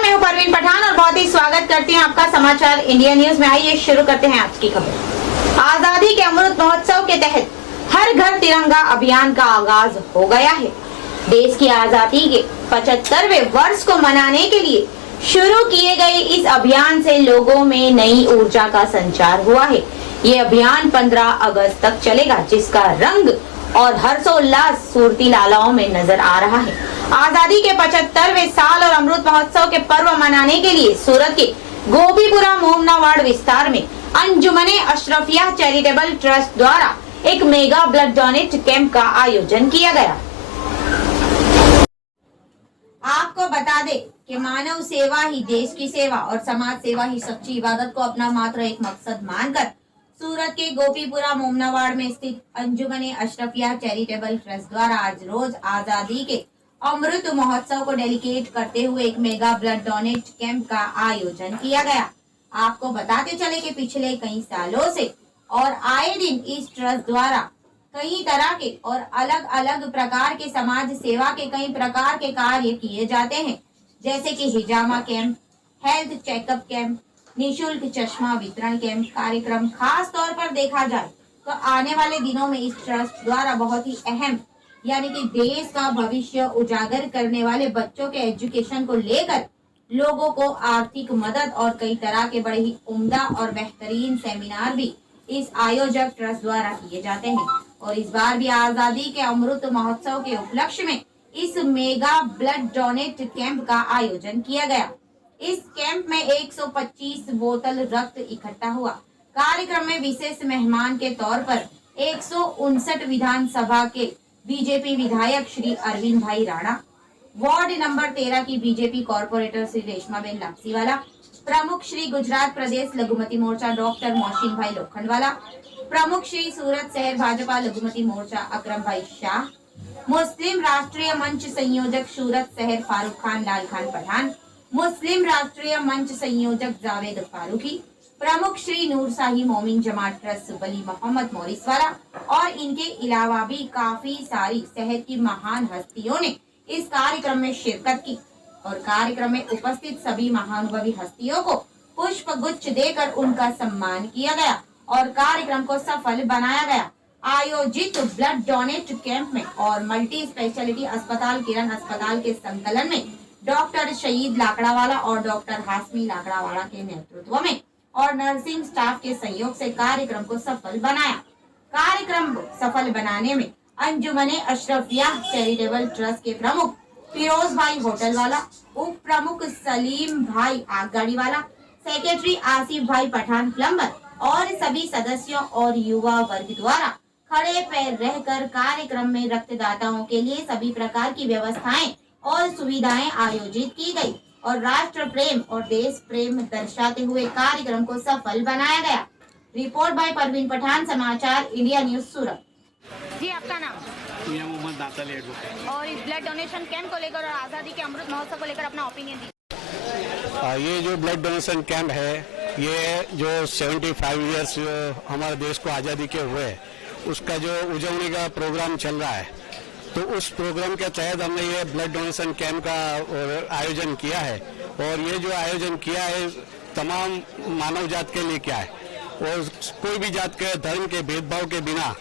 नमस्कार, मैं हूं परवीन पठान और बहुत ही स्वागत करती हूं आपका समाचार इंडिया न्यूज में। आइए शुरू करते हैं आज की खबर। आजादी के अमृत महोत्सव के तहत हर घर तिरंगा अभियान का आगाज हो गया है। देश की आजादी के 75वें वर्ष को मनाने के लिए शुरू किए गए इस अभियान से लोगों में नई ऊर्जा का संचार हुआ है। ये अभियान 15 अगस्त तक चलेगा, जिसका रंग और हर्षोल्लास सूरती लालाओं में नजर आ रहा है। आजादी के 75वें साल और अमृत महोत्सव के पर्व मनाने के लिए सूरत के गोपीपुरा मोमना वार्ड विस्तार में अंजुमने अशरफिया चैरिटेबल ट्रस्ट द्वारा एक मेगा ब्लड डोनेट कैंप का आयोजन किया गया। आपको बता दें कि मानव सेवा ही देश की सेवा और समाज सेवा ही सच्ची इबादत को अपना मात्र एक मकसद मानकर सूरत के गोपीपुरा मोमना वार्ड में स्थित अंजुमने अशरफिया चैरिटेबल ट्रस्ट द्वारा आज रोज आजादी के अमृत महोत्सव को डेडिकेट करते हुए एक मेगा ब्लड डोनेट कैंप का आयोजन किया गया। आपको बताते चले कि पिछले कई सालों से और आए दिन इस ट्रस्ट द्वारा कई तरह के और अलग अलग प्रकार के समाज सेवा के कई प्रकार के कार्य किए जाते हैं, जैसे कि हिजामा कैंप, हेल्थ चेकअप कैंप, निशुल्क चश्मा वितरण कैंप कार्यक्रम। खास तौर पर देखा जाए तो आने वाले दिनों में इस ट्रस्ट द्वारा बहुत ही अहम यानी कि देश का भविष्य उजागर करने वाले बच्चों के एजुकेशन को लेकर लोगों को आर्थिक मदद और कई तरह के बड़े ही उम्दा और बेहतरीन सेमिनार भी इस आयोजक ट्रस्ट द्वारा किए जाते हैं। और इस बार भी आजादी के अमृत महोत्सव के उपलक्ष्य में इस मेगा ब्लड डोनेट कैंप का आयोजन किया गया। इस कैंप में 125 बोतल रक्त इकट्ठा हुआ। कार्यक्रम में विशेष मेहमान के तौर पर 159 विधानसभा के बीजेपी विधायक श्री अरविंद भाई राणा, वार्ड नंबर 13 की बीजेपी कॉर्पोरेटर श्री रेशमाबेन लापसीवाला, प्रमुख श्री गुजरात प्रदेश लघुमती मोर्चा डॉक्टर मोहसिन भाई लोखंडवाला, प्रमुख श्री सूरत शहर भाजपा लघुमती मोर्चा अकरम भाई शाह, मुस्लिम राष्ट्रीय मंच संयोजक सूरत शहर फारूक खान लाल खान पठान, मुस्लिम राष्ट्रीय मंच संयोजक जावेद फारूकी, प्रमुख श्री नूर शाही मोमिन जमात ट्रस्ट वली मोहम्मद मोरिसवाला और इनके अलावा भी काफी सारी शहर की महान हस्तियों ने इस कार्यक्रम में शिरकत की। और कार्यक्रम में उपस्थित सभी महानुभवी हस्तियों को पुष्प गुच्छ देकर उनका सम्मान किया गया और कार्यक्रम को सफल बनाया गया। आयोजित ब्लड डोनेट कैंप में और मल्टी स्पेशलिटी अस्पताल किरण अस्पताल के संकलन में डॉक्टर शहीद लाकड़ावाला और डॉक्टर हाशमी लाकड़ावाला के नेतृत्व में और नर्सिंग स्टाफ के सहयोग से कार्यक्रम को सफल बनाया। कार्यक्रम को सफल बनाने में अंजुमने अशरफिया चैरिटेबल ट्रस्ट के प्रमुख फिरोज भाई होटलवाला, उप प्रमुख सलीम भाई आगगाड़ीवाला, सेक्रेटरी आसिफ भाई पठान प्लम्बर और सभी सदस्यों और युवा वर्ग द्वारा खड़े पैर रहकर कार्यक्रम में रक्तदाताओं के लिए सभी प्रकार की व्यवस्थाएं और सुविधाएं आयोजित की गई और राष्ट्र प्रेम और देश प्रेम दर्शाते हुए कार्यक्रम को सफल बनाया गया। रिपोर्ट बाय परवीन पठान, समाचार इंडिया न्यूज सूरत। जी, आपका नाम? और इस ब्लड डोनेशन कैंप को लेकर और आजादी के अमृत महोत्सव को लेकर अपना ओपिनियन दीजिए। ये जो ब्लड डोनेशन कैंप है, ये जो 75 ईयर्स हमारे देश को आज़ादी के हुए उसका जो उजवनी का प्रोग्राम चल रहा है, तो उस प्रोग्राम के तहत हमने ये ब्लड डोनेशन कैंप का आयोजन किया है। और ये जो आयोजन किया है तमाम मानव जात के लिए क्या है, और कोई भी जात के धर्म के भेदभाव के बिना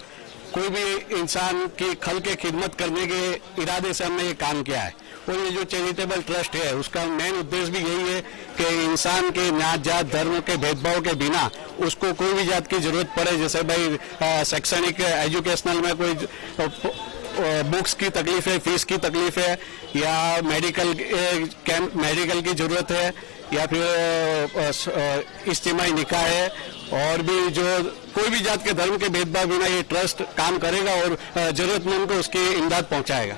कोई भी इंसान की खल के खिदमत करने के इरादे से हमने ये काम किया है। और ये जो चैरिटेबल ट्रस्ट है उसका मेन उद्देश्य भी यही है कि इंसान के नात जात धर्म के भेदभाव के बिना उसको कोई भी जात की जरूरत पड़े, जैसे भाई शैक्षणिक एजुकेशनल में कोई बुक्स की तकलीफ है, फीस की तकलीफ है, या मेडिकल की जरूरत है, या फिर इज्तिमाई निकाह है, और भी जो कोई भी जात के धर्म के भेदभाव बिना ये ट्रस्ट काम करेगा और जरूरतमंद को उसकी इमदाद पहुंचाएगा।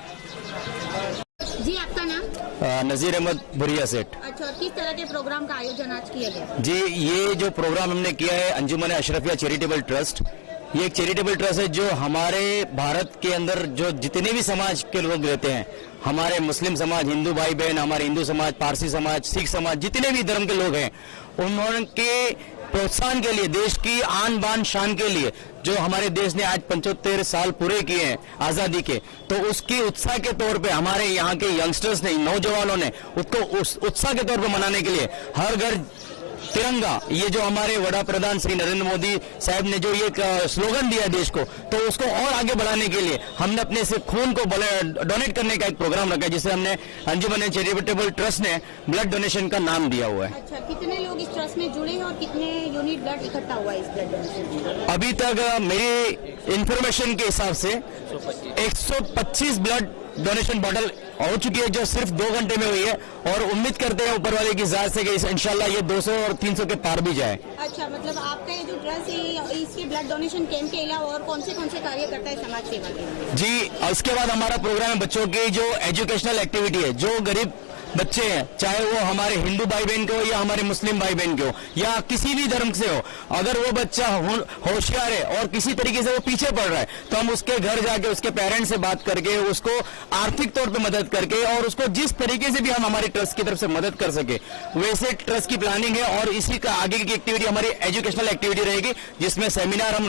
जी, आपका नाम? नजीर अहमद भुरिया सेठ। अच्छा, किस तरह के प्रोग्राम का आयोजन आज किया गया? जी, ये जो प्रोग्राम हमने किया है अंजुमन अशरफिया चैरिटेबल ट्रस्ट, ये एक चैरिटेबल ट्रस्ट है जो हमारे भारत के अंदर जो जितने भी समाज के लोग रहते हैं, हमारे मुस्लिम समाज, हिंदू भाई बहन, हमारे हिंदू समाज, पारसी समाज, सिख समाज, जितने भी धर्म के लोग हैं, उन्होंने के प्रोत्साहन के लिए, देश की आन बान शान के लिए, जो हमारे देश ने आज 75 साल पूरे किए हैं आजादी के, तो उसकी उत्साह के तौर पे हमारे यहाँ के यंगस्टर्स ने, नौजवानों ने उसको उस उत्साह के तौर पे मनाने के लिए हर घर तिरंगा, ये जो हमारे वड़ा प्रधान श्री नरेंद्र मोदी साहब ने जो ये स्लोगन दिया देश को, तो उसको और आगे बढ़ाने के लिए हमने अपने से खून को डोनेट करने का एक प्रोग्राम रखा है, जिसे हमने अंजुमन चैरिटेबल ट्रस्ट ने ब्लड डोनेशन का नाम दिया हुआ है। अच्छा, कितने लोग इस ट्रस्ट में जुड़े हैं और कितने यूनिट ब्लड इकट्ठा हुआ है इस ब्लड डोनेशन में? अभी तक मेरी इंफॉर्मेशन के हिसाब से 125 ब्लड डोनेशन बॉटल हो चुकी है, जो सिर्फ 2 घंटे में हुई है, और उम्मीद करते हैं ऊपर वाले की जात से कि इंशाल्लाह ये 200 और 300 के पार भी जाए। अच्छा, मतलब आपका ये जो ट्रस्ट है, इसके ब्लड डोनेशन कैंप के अलावा और कौन से कार्य करता है समाज सेवा के लिए? जी, उसके बाद हमारा प्रोग्राम है बच्चों की जो एजुकेशनल एक्टिविटी है, जो गरीब बच्चे हैं, चाहे वो हमारे हिंदू भाई बहन के हो या हमारे मुस्लिम भाई बहन के हो या किसी भी धर्म से हो, अगर वो बच्चा होशियार है और किसी तरीके से वो पीछे पड़ रहा है, तो हम उसके घर जाके उसके पेरेंट्स से बात करके उसको आर्थिक तौर पे मदद करके, और उसको जिस तरीके से भी हम हमारे ट्रस्ट की तरफ से मदद कर सके, वैसे ट्रस्ट की प्लानिंग है। और इसी का आगे की एक्टिविटी हमारी एजुकेशनल एक्टिविटी रहेगी, जिसमें सेमिनार हम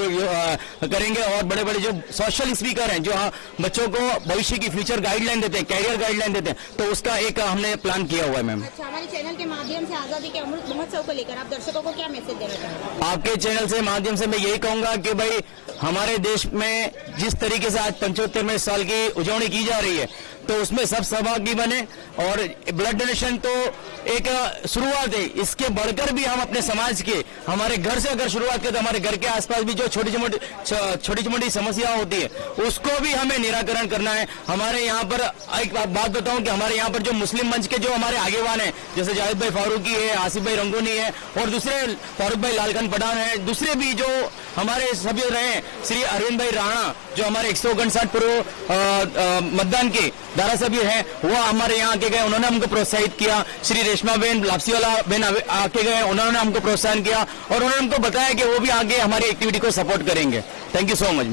करेंगे और बड़े बड़े जो सोशल स्पीकर हैं, जो बच्चों को भविष्य की फ्यूचर गाइडलाइन देते हैं, कैरियर गाइडलाइन देते हैं, तो उसका एक हमने प्लान किया हुआ है मैम। अच्छा, हमारे चैनल के माध्यम से आजादी के अमृत महोत्सव को लेकर आप दर्शकों को क्या मैसेज देना चाहते हैं? आपके चैनल से माध्यम से मैं यही कहूंगा कि भाई हमारे देश में जिस तरीके से आज 75वें साल की उजवनी की जा रही है, तो उसमें सब सहभागी बने, और ब्लड डोनेशन तो एक शुरुआत है, इसके बढ़कर भी हम अपने समाज के, हमारे घर से अगर शुरुआत करें तो हमारे घर के आसपास भी जो छोटी मोटी समस्या होती है उसको भी हमें निराकरण करना है। हमारे यहाँ पर एक बात बताऊं कि हमारे यहाँ पर जो मुस्लिम मंच के जो हमारे आगेवान हैं, जैसे जाहिद भाई फारूकी है, आसिफ भाई रंगोनी है, और दूसरे फारूक भाई लालखन पठान है, दूसरे भी जो हमारे सभ्य रहे, श्री अरविंद भाई राणा जो हमारे 159 पूर्व मतदान के धारा सभ्य है, वो हमारे यहाँ आके गए, उन्होंने हमको प्रोत्साहित किया। श्री रेशमा बहन लापसीवाला बहन आके गए, उन्होंने हमको प्रोत्साहन किया और उन्होंने हमको बताया कि वो भी आगे हमारी एक्टिविटी को सपोर्ट करेंगे। Thank you so much.